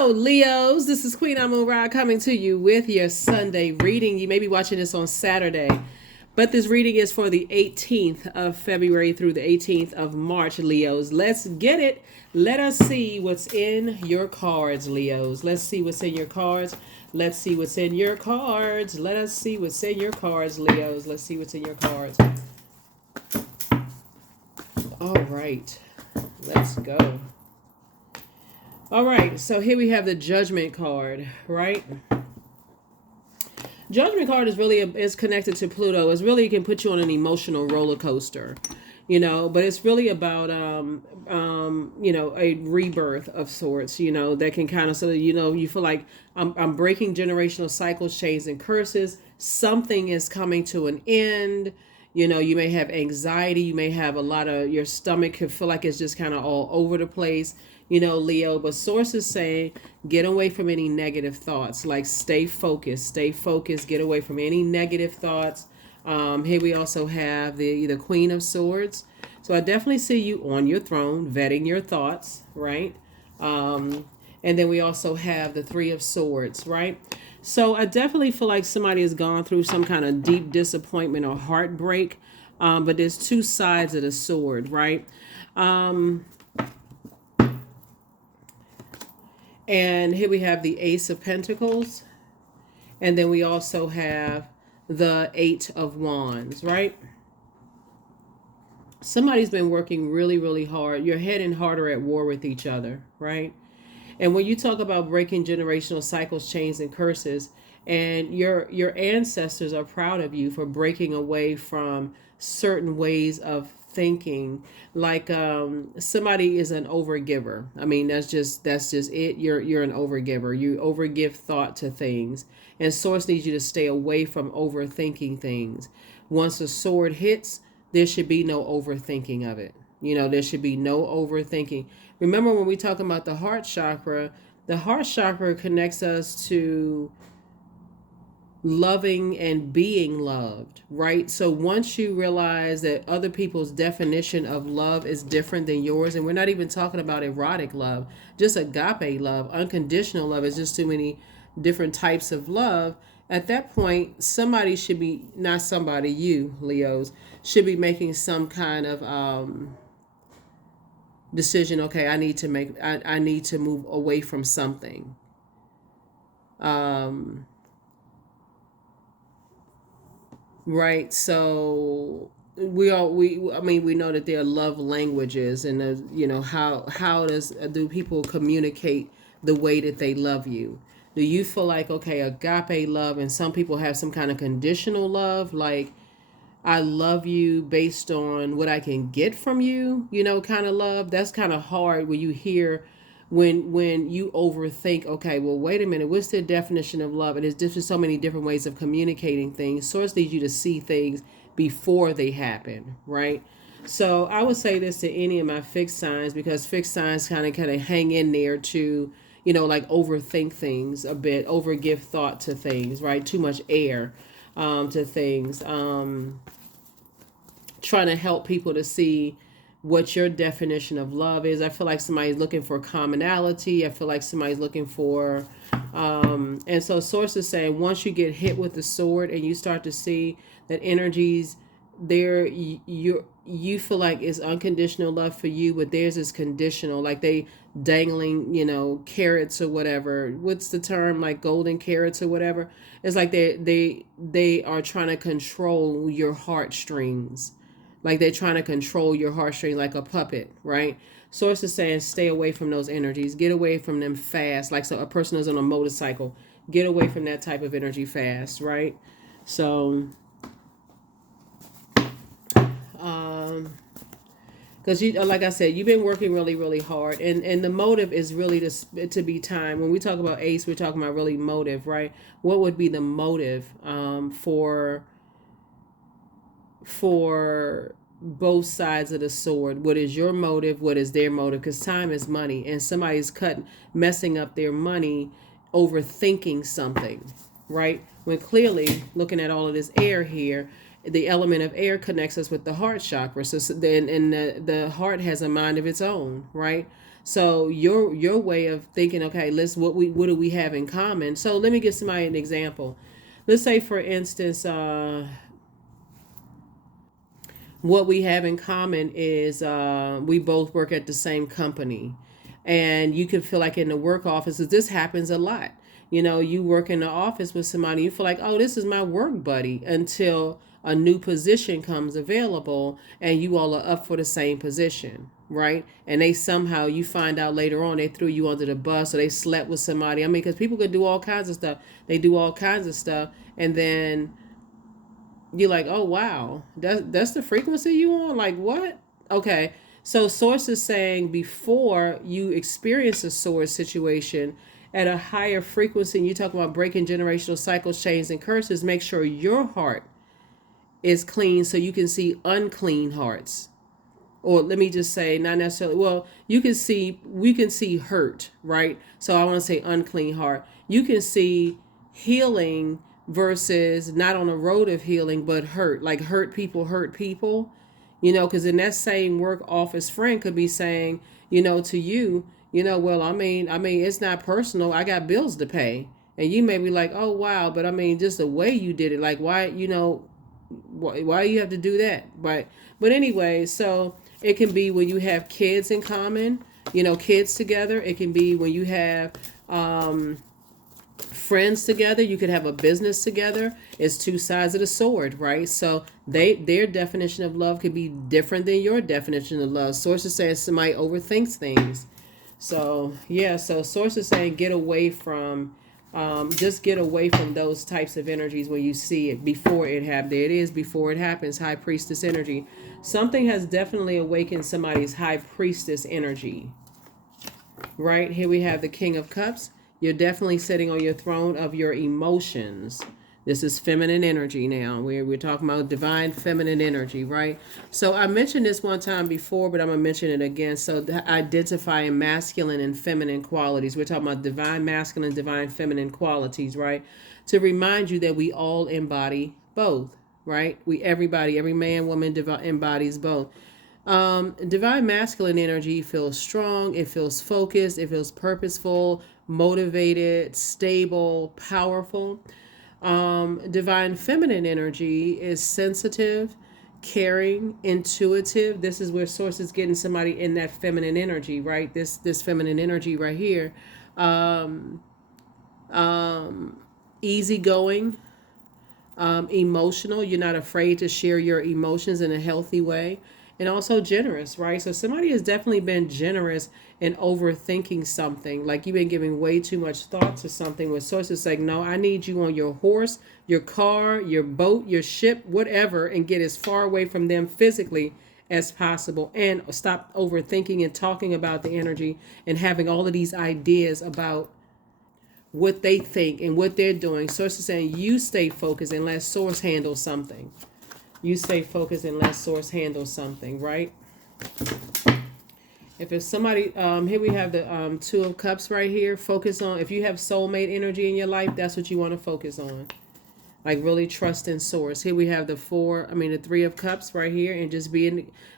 Hello, Leos. This is Queen Amun Ra coming to you with your Sunday reading. You may be watching this on Saturday, but this reading is for the 18th of February through the 18th of March, Leos. Let's get it. Let us see what's in your cards, Leos. Let's see what's in your cards. Let's see what's in your cards. Let us see what's in your cards, Leos. Let's see what's in your cards. All right. Let's go. All right, so here we have the Judgment card, right? Judgment card is really is connected to Pluto. It's really, it can put you on an emotional roller coaster, but it's really about a rebirth of sorts, that can kind of, so that you feel like I'm breaking generational cycles, chains, and curses. Something is coming to an end. You may have anxiety. You may have a lot of, your stomach could feel like it's just kind of all over the place, Leo. But sources say get away from any negative thoughts. Like stay focused, get away from any negative thoughts. Here we also have the Queen of Swords. So I definitely see you on your throne, vetting your thoughts, right? And then we also have the Three of Swords, right? So I definitely feel like somebody has gone through some kind of deep disappointment or heartbreak. But there's two sides of the sword, right? And here we have the Ace of Pentacles. And then we also have the Eight of Wands, right? Somebody's been working really, really hard. You're head and heart are at war with each other, right? And when you talk about breaking generational cycles, chains, and curses, and your ancestors are proud of you for breaking away from certain ways of thinking. Like somebody is an overgiver. I mean, that's just it. You're an overgiver. You overgive thought to things, and Source needs you to stay away from overthinking things. Once a sword hits, there should be no overthinking of it. There should be no overthinking. Remember when we talk about the heart chakra connects us to loving and being loved, right? So once you realize that other people's definition of love is different than yours, and we're not even talking about erotic love, just agape love, unconditional love is just too many different types of love. At that point, somebody should be, not somebody, you, Leos, should be making some kind of decision. Okay, I need to move away from something. Right. So we know that there are love languages, and how do people communicate the way that they love you? Do you feel like, okay, agape love, and some people have some kind of conditional love, like I love you based on what I can get from you, kind of love? That's kind of hard when you hear, when you overthink, okay, well, wait a minute, what's the definition of love? And there's just so many different ways of communicating things. Source needs you to see things before they happen, right? So I would say this to any of my fixed signs, because fixed signs kind of hang in there to, like overthink things a bit, overgive thought to things, right? Too much air to things. Trying to help people to see what your definition of love is. I feel like somebody's looking for commonality. I feel like somebody's looking for, and so Source is saying once you get hit with the sword and you start to see that energies there, you feel like it's unconditional love for you, but theirs is conditional, like they dangling, carrots or whatever. What's the term? Like golden carrots or whatever. It's like they are trying to control your heartstrings. Like they're trying to control your heartstring like a puppet, right? Source is saying stay away from those energies. Get away from them fast. Like, so a person is on a motorcycle. Get away from that type of energy fast, right? So, because you, like I said, you've been working really, really hard, and the motive is really to be time. When we talk about Ace, we're talking about really motive, right? What would be the motive for both sides of the sword? What is your motive? What is their motive? Because time is money, and somebody's messing up their money overthinking something, right? When clearly, looking at all of this air here, the element of air connects us with the heart chakra. So then, and the heart has a mind of its own, right? So your way of thinking, okay, what do we have in common? So let me give somebody an example. Let's say, for instance, what we have in common is we both work at the same company, and you can feel like in the work offices, this happens a lot. You work in the office with somebody, you feel like, oh, this is my work buddy, until a new position comes available and you all are up for the same position, right? And they somehow, you find out later on, they threw you under the bus, or they slept with somebody. I mean, because people could do all kinds of stuff. They do all kinds of stuff, and then you're like, oh wow, that's the frequency you on? Like what? Okay. So source is saying, before you experience a source situation at a higher frequency, and you talk about breaking generational cycles, chains, and curses, make sure your heart is clean so you can see unclean hearts. Or let me just say, not necessarily, well, we can see hurt, right? So I want to say unclean heart. You can see healing versus not on the road of healing, but hurt. Like hurt people, because in that same work office friend could be saying, to you, well, I mean, it's not personal. I got bills to pay. And you may be like, oh, wow. But I mean, just the way you did it, like, why, why you have to do that? But anyway, so it can be when you have kids in common, kids together. It can be when you have friends together. You could have a business together. It's two sides of the sword, right? So their definition of love could be different than your definition of love. Sources say somebody overthinks things. So yeah, so sources saying get away from, just get away from those types of energies when you see it before it happens. There it is, before it happens. High priestess energy. Something has definitely awakened somebody's high priestess energy. Right here we have the King of Cups. You're definitely sitting on your throne of your emotions. This is feminine energy now. We're talking about divine feminine energy, right? So I mentioned this one time before, but I'm going to mention it again. So identifying masculine and feminine qualities. We're talking about divine masculine, divine feminine qualities, right? To remind you that we all embody both, right? Every man, woman embodies both. Divine masculine energy feels strong, it feels focused, it feels purposeful, motivated, stable, powerful. Divine feminine energy is sensitive, caring, intuitive. This is where source is getting somebody in that feminine energy, right? This feminine energy right here. Um, um, Easygoing, emotional. You're not afraid to share your emotions in a healthy way. And also generous, right? So somebody has definitely been generous in overthinking something. Like you've been giving way too much thought to something, with sources like, no, I need you on your horse, your car, your boat, your ship, whatever, and get as far away from them physically as possible, and stop overthinking and talking about the energy and having all of these ideas about what they think and what they're doing. Source is saying you stay focused and let source handle something. You stay focused and let source handle something, right? If it's somebody, here we have the Two of Cups right here. Focus on, if you have soulmate energy in your life, that's what you want to focus on. Like really trust in source. Here we have the Three of Cups right here, and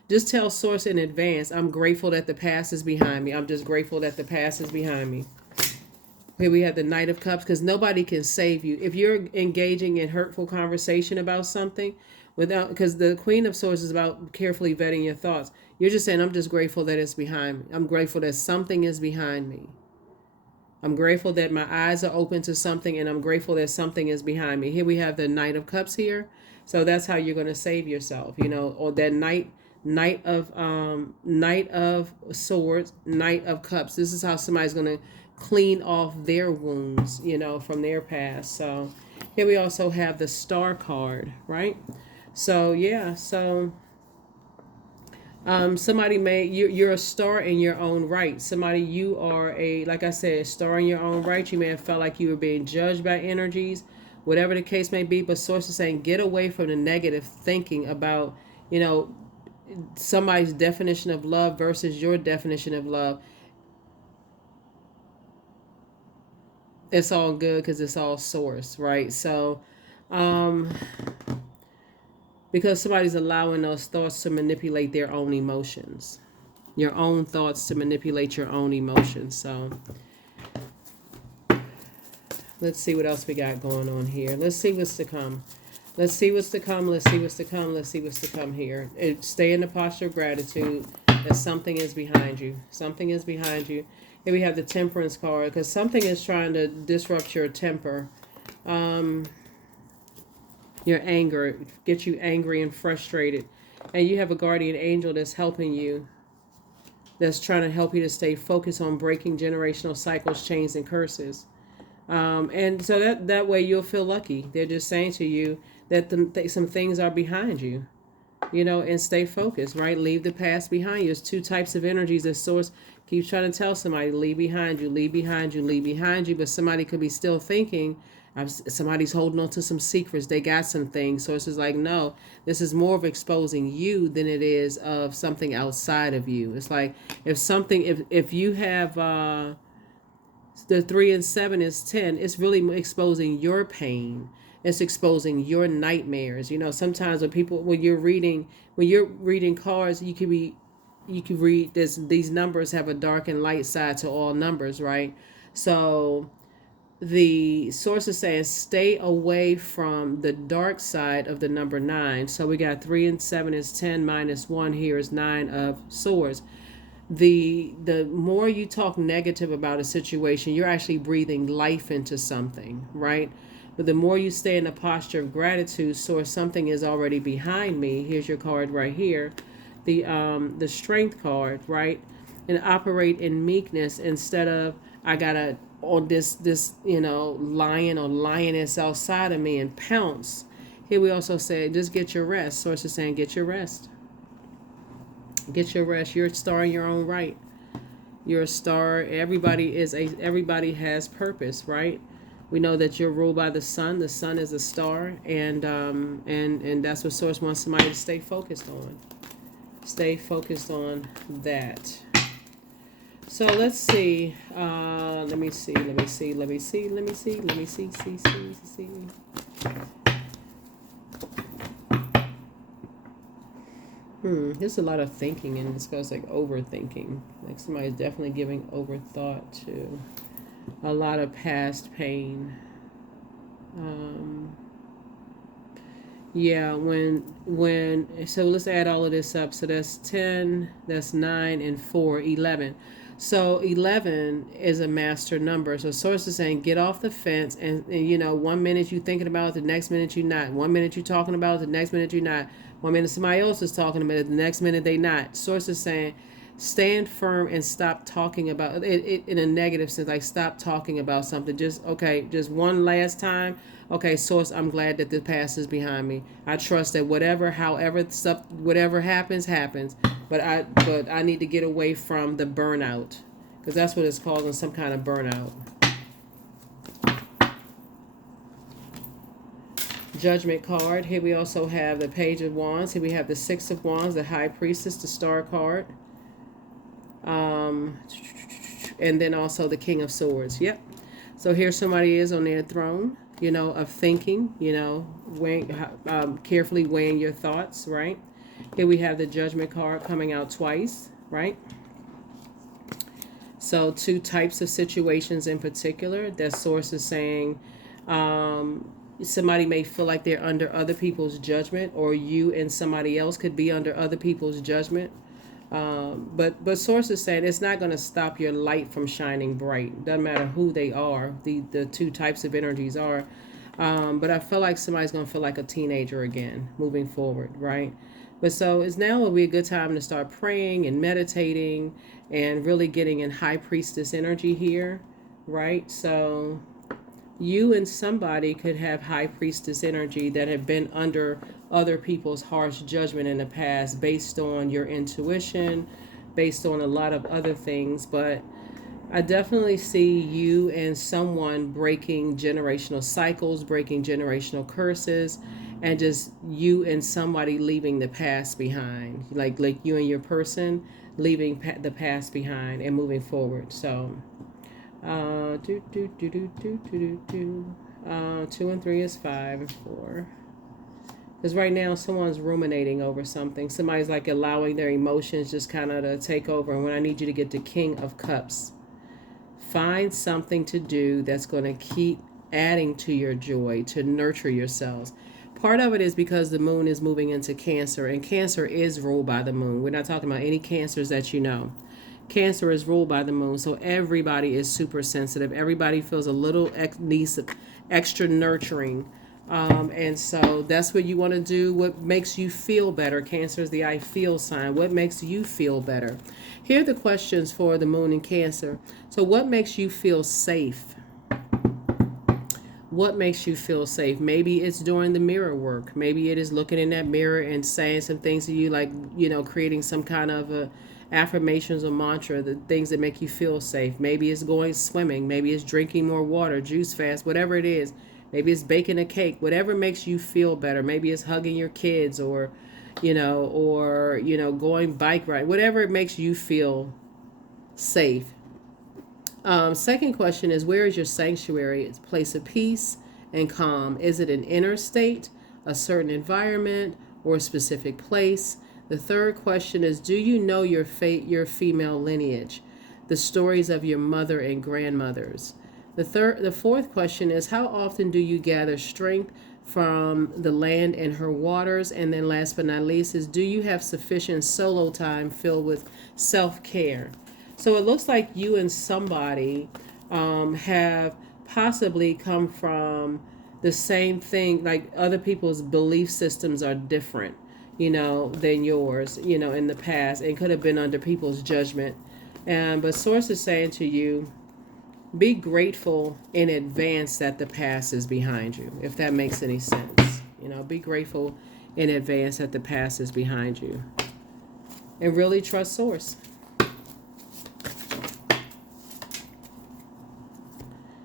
just tell source in advance, I'm grateful that the past is behind me. I'm just grateful that the past is behind me. Here we have the Knight of Cups, because nobody can save you. If you're engaging in hurtful conversation about something, because the Queen of Swords is about carefully vetting your thoughts. You're just saying, I'm just grateful that it's behind me. I'm grateful that something is behind me. I'm grateful that my eyes are open to something, and I'm grateful that something is behind me. Here we have the Knight of Cups here. So that's how you're going to save yourself, or that Knight of Swords, Knight of Cups. This is how somebody's going to clean off their wounds, from their past. So here we also have the Star card, right? So yeah, so somebody you're a star in your own right. Somebody, you are like I said, a star in your own right. You may have felt like you were being judged by energies, whatever the case may be. But source is saying, get away from the negative thinking about, somebody's definition of love versus your definition of love. It's all good because it's all source, right? So, because somebody's allowing those thoughts to manipulate their own emotions. your own thoughts to manipulate your own emotions. So let's see what else we got going on here. Let's see what's to come. Let's see what's to come. Let's see what's to come. Let's see what's to come here. Stay in the posture of gratitude that something is behind you. Something is behind you. Here we have the Temperance card because something is trying to disrupt your temper. Your anger, get you angry and frustrated. And you have a guardian angel that's helping you, that's trying to help you to stay focused on breaking generational cycles, chains, and curses. And so that way you'll feel lucky. They're just saying to you that some things are behind you, and stay focused, right? Leave the past behind you. There's two types of energies. The source keeps trying to tell somebody, leave behind you, leave behind you, leave behind you. But somebody could be still thinking, somebody's holding on to some secrets. They got some things. So it's just like, no, this is more of exposing you than it is of something outside of you. It's like if you have the 3 and 7 is 10, it's really exposing your pain. It's exposing your nightmares. Sometimes when you're reading cards, you can read this. These numbers have a dark and light side to all numbers, right? So the source is saying stay away from the dark side of the number 9. So we got 3 and 7 is 10 minus 1 here is 9 of swords. The more you talk negative about a situation, you're actually breathing life into something, right? But the more you stay in a posture of gratitude, so something is already behind me. Here's your card right here, the Strength card, right? And operate in meekness instead of I gotta on this lion or lioness outside of me and pounce. Here we also say just get your rest. Source is saying get your rest. Get your rest. You're a star in your own right. You're a star. Everybody has purpose, right? We know that you're ruled by the sun. The sun is a star, and that's what Source wants somebody to stay focused on. Stay focused on that. So let's see. Let me see. There's a lot of thinking, and this goes like overthinking. Like somebody's definitely giving overthought to a lot of past pain. So let's add all of this up. So that's 10, that's 9, and 4, 11. So 11 is a master number. So Source is saying get off the fence, and 1 minute you're thinking about it, the next minute you're not. 1 minute you're talking about it, the next minute you're not. 1 minute somebody else is talking about it, the next minute they not. Source is saying stand firm and stop talking about it in a negative sense. Like stop talking about something. Just one last time. Okay, Source, I'm glad that the past is behind me. I trust that whatever happens. But I need to get away from the burnout, because that's what it's causing, some kind of burnout. Judgment card. Here we also have the Page of Wands. Here we have the Six of Wands, the High Priestess, the Star card. And then also the King of Swords. Yep. So here somebody is on their throne, of thinking, carefully weighing your thoughts, right? Here we have the Judgment card coming out twice, right? So 2 types of situations in particular that Source is saying, somebody may feel like they're under other people's judgment, or you and somebody else could be under other people's judgment. But Source is saying it's not going to stop your light from shining bright. Doesn't matter who they are. The 2 types of energies are. But I feel like somebody's going to feel like a teenager again moving forward, right? But so now will be a good time to start praying and meditating and really getting in High Priestess energy here, right? So you and somebody could have High Priestess energy that have been under other people's harsh judgment in the past based on your intuition, based on a lot of other things. But I definitely see you and someone breaking generational cycles, breaking generational curses, and just you and somebody leaving the past behind. Like you and your person leaving the past behind and moving forward. So 2 and 3 is 5 and 4. Because right now, someone's ruminating over something. Somebody's like allowing their emotions just kind of to take over. And when I need you to get the King of Cups, find something to do that's going to keep adding to your joy, to nurture yourselves. Part of it is because the moon is moving into Cancer, and Cancer is ruled by the moon. We're not talking about any cancers that you know. Cancer is ruled by the moon, so everybody is super sensitive. Everybody feels a little needs extra nurturing. And so that's what you want to do. What makes you feel better? Cancer is the I feel sign. What makes you feel better? Here are the questions for the moon in Cancer. So what makes you feel safe? What makes you feel safe? Maybe it's doing the mirror work. Maybe it is looking in that mirror and saying some things to you, like, creating some kind of affirmations or mantra, the things that make you feel safe. Maybe it's going swimming. Maybe it's drinking more water, juice fast, whatever it is. Maybe it's baking a cake, whatever makes you feel better. Maybe it's hugging your kids or going bike ride, whatever it makes you feel safe. Second question is, where is your sanctuary? It's a place of peace and calm. Is it an inner state, a certain environment, or a specific place? The third question is, do you know your your female lineage, the stories of your mother and grandmothers? The fourth question is, how often do you gather strength from the land and her waters? And then last but not least is, do you have sufficient solo time filled with self-care? So it looks like you and somebody have possibly come from the same thing, like other people's belief systems are different, than yours, in the past, and could have been under people's judgment. But Source is saying to you, be grateful in advance that the past is behind you, if that makes any sense. Be grateful in advance that the past is behind you. And really trust Source.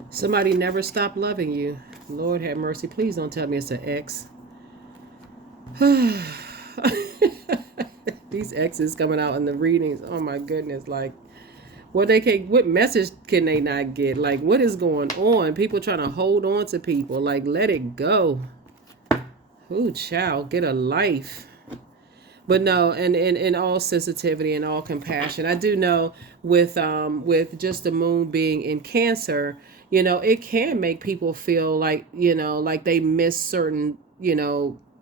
Somebody never stopped loving you. Lord have mercy. Please don't tell me it's an ex. These exes coming out in the readings. Oh my goodness. Like, what message can they not get? Like, what is going on? People trying to hold on to people. Like, let it go. Ooh, child, get a life. But no, and in all sensitivity and all compassion, I do know with just the moon being in Cancer, it can make people feel like, like they miss certain,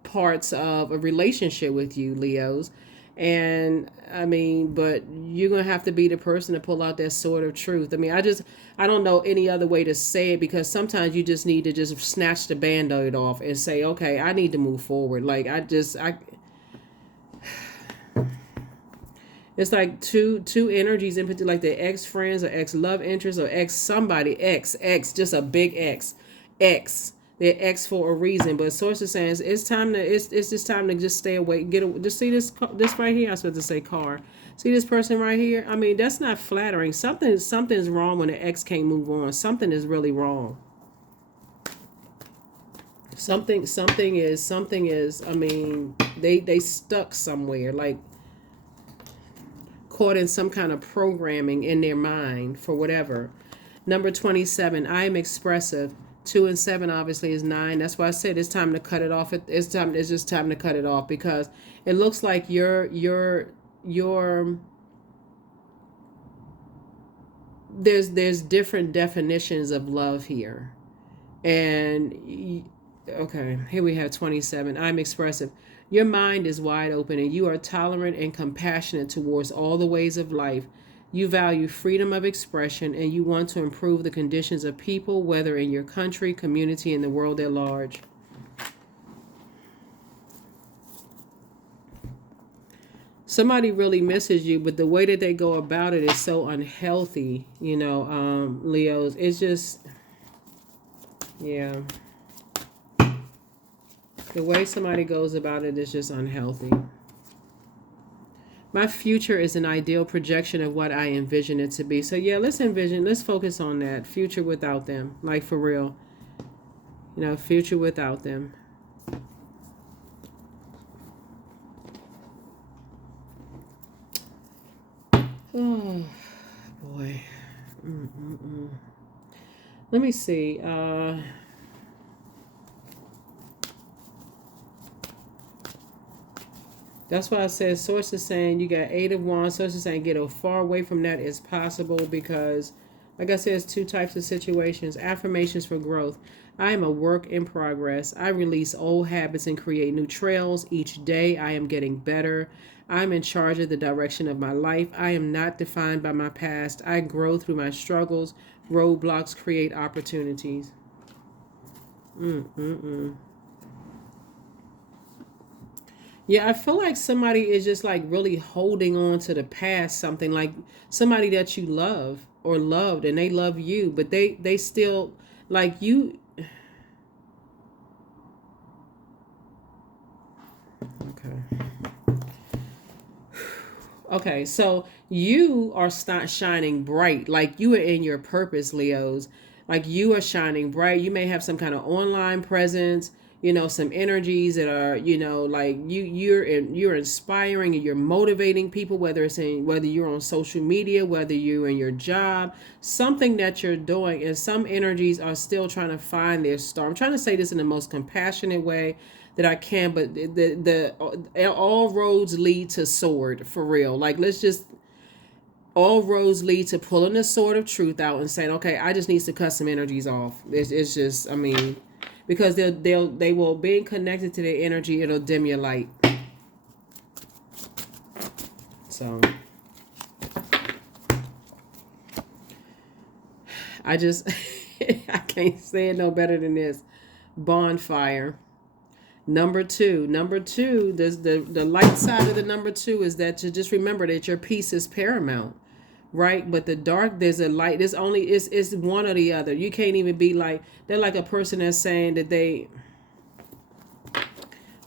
parts of a relationship with you, Leos. And I mean, but you're going to have to be the person to pull out that sword of truth. I mean, I don't know any other way to say it, because sometimes you just need to just snatch the band-aid off and say, okay, I need to move forward. Like, it's like two energies in particular, like the ex friends or ex love interest or ex somebody, ex, just a big X. They're X for a reason. But Source is saying it's time to it's just time to just stay away. Just see this right here. I was supposed to say car. See this person right here. I mean, that's not flattering. Something's wrong when the X can't move on. Something is really wrong. Something is. I mean, they stuck somewhere, like caught in some kind of programming in their mind for whatever. Number 27, I am expressive. 2 and 7 obviously is 9. That's why I said it's time to cut it off. It's just time to cut it off, because it looks like there's different definitions of love here. And okay, here we have 27. I'm expressive. Your mind is wide open and you are tolerant and compassionate towards all the ways of life. You value freedom of expression and you want to improve the conditions of people, whether in your country, community, and the world at large. Somebody really misses you, but the way that they go about it is so unhealthy, Leos. It's just, yeah. The way somebody goes about it is just unhealthy. My future is an ideal projection of what I envision it to be. So yeah, let's focus on that. Future without them. Like, for real. Future without them. Oh, boy. Let me see. That's why I said Source is saying you got 8 of Wands. Source is saying get as far away from that as possible because, like I said, it's two types of situations. Affirmations for growth. I am a work in progress. I release old habits and create new trails. Each day I am getting better. I'm in charge of the direction of my life. I am not defined by my past. I grow through my struggles. Roadblocks create opportunities. Mm-mm-mm. Yeah, I feel like somebody is just like really holding on to the past, something like somebody that you love or loved and they love you, but they still like you. Okay. Okay, so you are start shining bright, like you are in your purpose, Leos. Like you are shining bright. You may have some kind of online presence, some energies that are, like you're inspiring and you're motivating people, whether you're on social media, whether you're in your job, something that you're doing, and some energies are still trying to find their star. I'm trying to say this in the most compassionate way that I can, but the all roads lead to sword for real. Like let's just all roads lead to pulling the sword of truth out and saying, okay, I just need to cut some energies off. It's just, I mean, because they will being connected to their energy, it'll dim your light. So I just I can't say it no better than this. Bonfire. Number two, the light side of the number two is that to just remember that your peace is paramount, right? But the dark, there's a light. There's only it's one or the other. You can't even be like they're like a person that's saying that they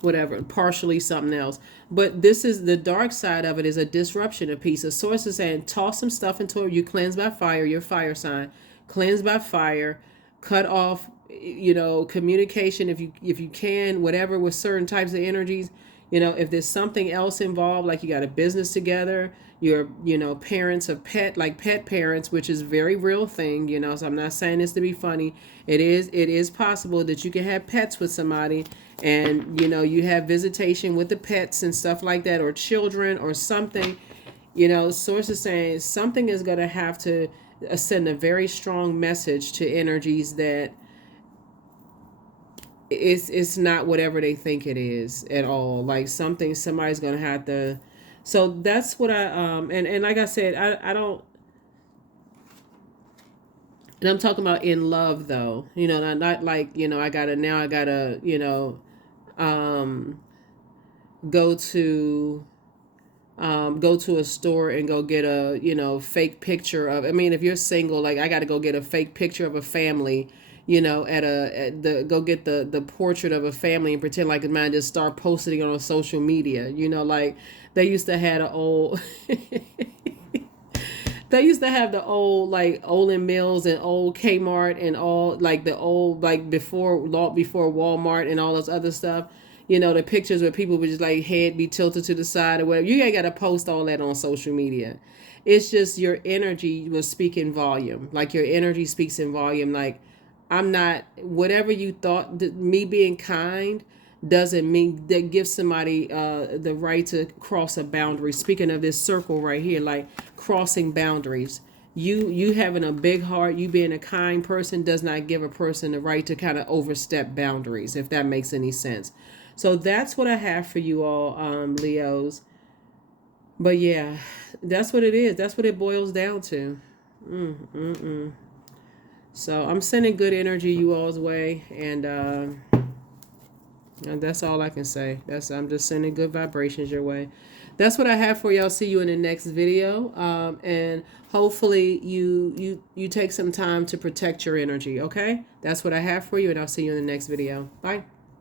whatever partially something else. But this is the dark side of it is a disruption of peace. A source is saying toss some stuff into it. You cleanse by fire. Your fire sign, cleanse by fire, cut off communication if you can, whatever, with certain types of energies. If there's something else involved, like you got a business together, your parents of pet parents, which is a very real thing. So I'm not saying this to be funny. It is possible that you can have pets with somebody, and you have visitation with the pets and stuff like that, or children or something. Source is saying something is going to have to send a very strong message to energies that it's not whatever they think it is at all. Like somebody's gonna have to. So that's what I and like I said, I don't. And I'm talking about in love though. Not like I gotta um go to go to a store and go get a fake picture of. I mean, if you're single, like I got to go get a fake picture of a family, at the go get the portrait of a family and pretend like it's mine. Just start posting it on social media. Like they used to have an old. They used to have the old like Olin Mills and old Kmart and all like the old like before Walmart and all this other stuff. The pictures where people would just like head be tilted to the side or whatever. You ain't got to post all that on social media. It's just your energy will speak in volume. Like your energy speaks in volume. Like I'm not whatever you thought. Me being kind doesn't mean that gives somebody the right to cross a boundary. Speaking of this circle right here, like crossing boundaries. You having a big heart, you being a kind person does not give a person the right to kind of overstep boundaries, if that makes any sense. So that's what I have for you all, Leos. But yeah, that's what it is. That's what it boils down to. Mm-mm-mm. So I'm sending good energy you all's way, and that's all I can say. I'm just sending good vibrations your way. That's what I have for y'all. See you in the next video, and hopefully you take some time to protect your energy. Okay, that's what I have for you, and I'll see you in the next video. Bye.